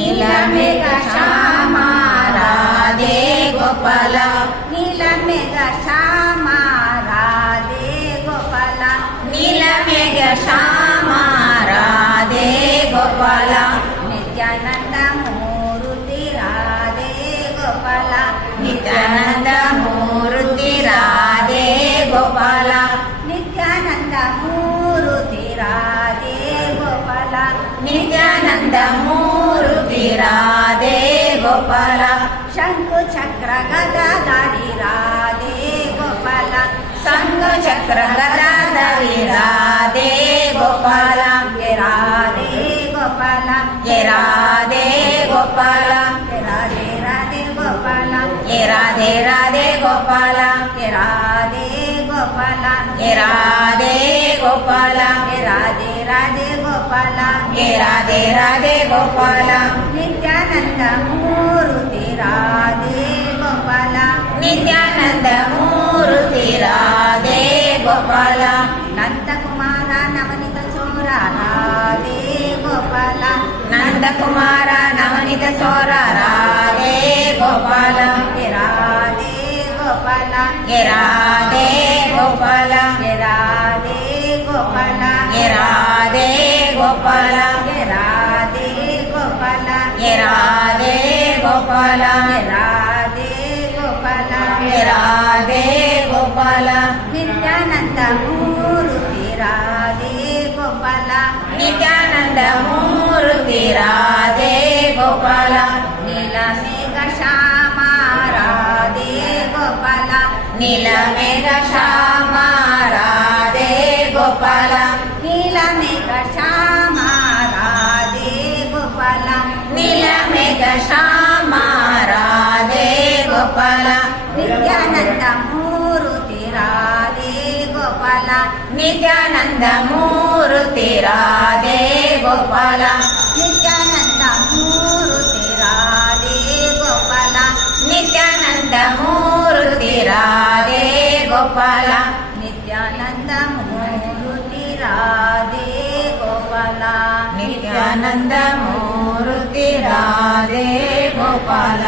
ನೀಲಮೇಘ ಶ್ಯಾಮ ರಾಧೆ ಗೋಪಾಲ ನೀಲಮೇಘ ಶ್ಯಾಮ ರಾಧೆ ಗೋಪಾಲ ನೀಲಮೇಘ ಶ್ಯಾಮ ರಾಧೆ ಗೋಪಾಲ ನಿತ್ಯಾನಂದ ಮೂರುತಿ ರಾಧೆ ಗೋಪಾಲ ನಿತ್ಯಾನಂದ ಮೂರುತಿ ರಾಧೆ ಗೋಪಾಲ ನಿತ್ಯಾನಂದ ಮೂರುತಿ ರಾಧೆ ಗೋಪಾಲ ನಿತ್ಯಾನಂದ ಮೂರುತಿ ರಾಧೆ ಗೋಪಾಲ ಶಂಕು ಚಕ್ರ ಗದಾಧಾರಿ ರಾಧೆ ಗೋಪಾಲ ಶಂಕು ಚಕ್ರ ಗದಾಧಾರಿ ರಾಧೆ ಗೋಪಾಲ ರಾಧೆ ಗೋಪಾಲ ರಾಧೆ ಗೋಪಾಲ ರಾಧೆ ರಾಧೆ ಗೋಪಾಲ ರಾಧೆ ರಾಧೆ ಗೋಪಾಲ ರಾಧೆ ಗೋಪಾಲ ರಾಧೆ ಗೋಪಾಲ ರಾಧೆ ರಾಧೆ ಗೋಪಾಲ ರಾಧೆ ರಾಧೆ ಗೋಪಾಲ ನಿತ್ಯಾನಂದ ಮೂರುತಿ ರಾಧೆ ಗೋಪಾಲ ನಿತ್ಯಾನಂದ ಮೂರುತಿ ರಾಧೆ ಗೋಪಾಲ ನಂದಕುಮಾರ ನವನಿತ ಚೋರ ರಾಧೆ ಗೋಪಾಲ ನಂದಕುಮಾರ ನವನಿತ ಚೋರ ರಾಧೆ ಗೋಪಾಲ ರಾಧೆ ಗೋಪಾಲ ರಾಧೆ ಗೋಪಾಲ ರಾಧೆ ಗೋಪಾಲ ರಾಧೆ ಗೋಪಾಲ ರಾಧೆ ಗೋಪಾಲ ರಾಧೆ ಗೋಪಾಲ ರಾಧೆ ಗೋಪಾಲ ರಾಧೆ ಗೋಪಾಲ ನಿತ್ಯಾನಂದ ಮೂರುತಿ ರಾಧೆ ಗೋಪಾಲ ನಿತ್ಯಾನಂದ ಮೂರುತಿ ರಾಧೆ ಗೋಪಾಲ ನೀಲಮೇಘ ಶ್ಯಾಮ ರಾಧೆ ಗೋಪಾಲ ನೀಲಮೇಘ ಶ್ಯಾಮ ರಾಧೆ ಗೋಪಾಲ ನೀಲಮೇಘ ಶ್ಯಾಮ ರಾಧೆ ಗೋಪಾಲ ನೀಲಮೇಘ ಶ್ಯಾಮ ರಾಧೆ ಗೋಪಾಲ ನಿತ್ಯಾನಂದ ಮೂರುತಿ ರಾಧೆ ಗೋಪಾಲ ನಿತ್ಯಾನಂದ ಮೂರುತಿ ರಾಧೆ ಗೋಪಾಲ ನಿತ್ಯಾನಂದ ಮೂರುತಿ ರಾಧೆ ಗೋಪಾಲ ನಿತ್ಯಾನಂದ ಮೂರುತಿ ರಾಧೆ ಗೋಪಾಲ ನಿತ್ಯಾನಂದ ಮೂರುತಿ ರಾಧೆ ಗೋಪಾಲ ನಿತ್ಯಾನಂದ ಮೂರುತಿ ರಾಧೆ ಗೋಪಾಲ